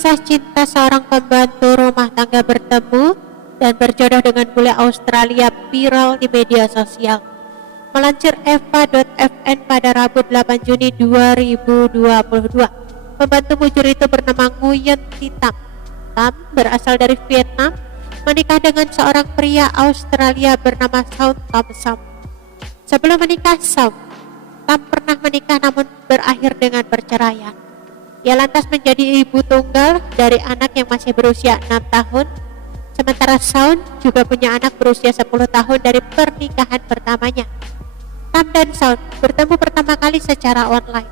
Kisah cinta seorang pembantu rumah tangga bertemu dan berjodoh dengan bule Australia viral di media sosial. Melansir eva.fn pada Rabu 8 Juni 2022, pembantu mujur itu bernama Nguyen Thi Tam. Tam berasal dari Vietnam, menikah dengan seorang pria Australia bernama Saun Tom Sam. Sebelum menikah, Tam pernah menikah namun berakhir dengan perceraian. Ia lantas menjadi ibu tunggal dari anak yang masih berusia 6 tahun, sementara Saun juga punya anak berusia 10 tahun dari pernikahan pertamanya. Tam dan Saun bertemu pertama kali secara online.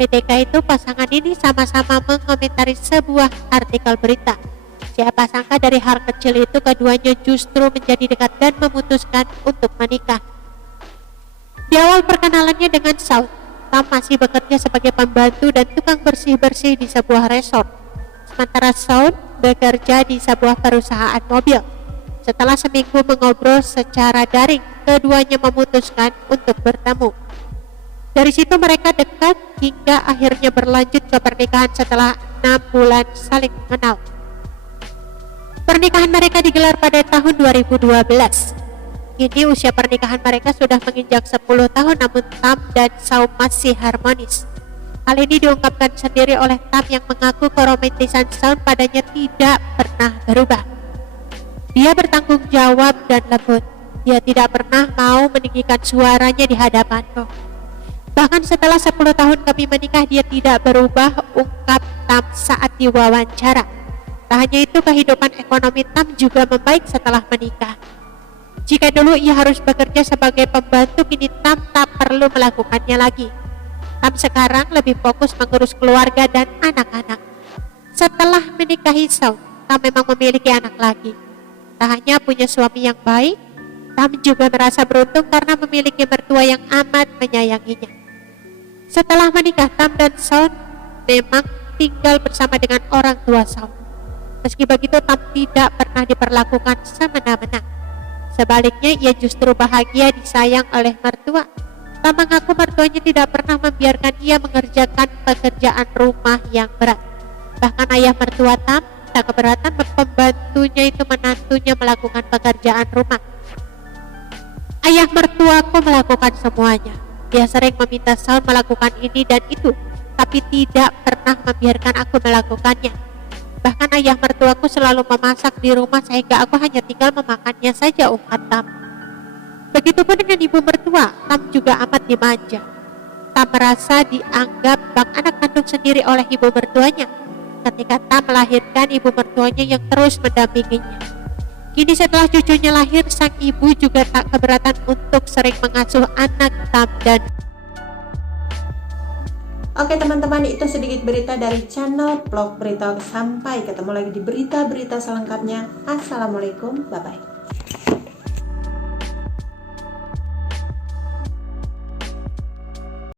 Ketika itu pasangan ini sama-sama mengomentari sebuah artikel berita. Siapa sangka dari hal kecil itu keduanya justru menjadi dekat dan memutuskan untuk menikah. Di awal perkenalannya dengan Saun, Tam masih bekerja sebagai pembantu dan tukang bersih-bersih di sebuah resort, sementara Saun bekerja di sebuah perusahaan mobil. Setelah seminggu mengobrol secara daring, keduanya memutuskan untuk bertemu. Dari situ mereka dekat hingga akhirnya berlanjut ke pernikahan setelah 6 bulan saling mengenal. Pernikahan mereka digelar pada tahun 2012. Kini usia pernikahan mereka sudah menginjak 10 tahun, namun Tam dan Saun masih harmonis. Hal ini diungkapkan sendiri oleh Tam yang mengaku keromantisan Saun padanya tidak pernah berubah. Dia bertanggung jawab dan lembut. Dia tidak pernah mau meninggikan suaranya di hadapanku. Bahkan setelah 10 tahun kami menikah, dia tidak berubah, ungkap Tam saat diwawancara. Tak hanya itu, kehidupan ekonomi Tam juga membaik setelah menikah. Jika dulu ia harus bekerja sebagai pembantu, kini Tam tak perlu melakukannya lagi. Tam sekarang lebih fokus mengurus keluarga dan anak-anak. Setelah menikahi Saun, Tam memang memiliki anak lagi. Tak hanya punya suami yang baik, Tam juga merasa beruntung karena memiliki mertua yang amat menyayanginya. Setelah menikah, Tam dan Saun memang tinggal bersama dengan orang tua Saun. Meski begitu, Tam tidak pernah diperlakukan semena-mena. Sebaliknya, ia justru bahagia disayang oleh mertua. Tam mengaku mertuanya tidak pernah membiarkan ia mengerjakan pekerjaan rumah yang berat. Bahkan ayah mertua Tam tak keberatan pembantunya itu menantunya melakukan pekerjaan rumah. Ayah mertuaku melakukan semuanya. Dia sering meminta Saun melakukan ini dan itu, tapi tidak pernah membiarkan aku melakukannya. Bahkan ayah mertuaku selalu memasak di rumah sehingga aku hanya tinggal memakannya saja, ungkap Tam. Begitupun dengan ibu mertua, Tam juga amat dimanja. Tam merasa dianggap bak anak kandung sendiri oleh ibu mertuanya. Ketika Tam melahirkan, ibu mertuanya yang terus mendampinginya. Kini setelah cucunya lahir, sang ibu juga tak keberatan untuk sering mengasuh anak Tam dan Oke teman-teman, itu sedikit berita dari channel Vlog Berita. Sampai ketemu lagi di berita-berita selengkapnya. Assalamualaikum, bye-bye.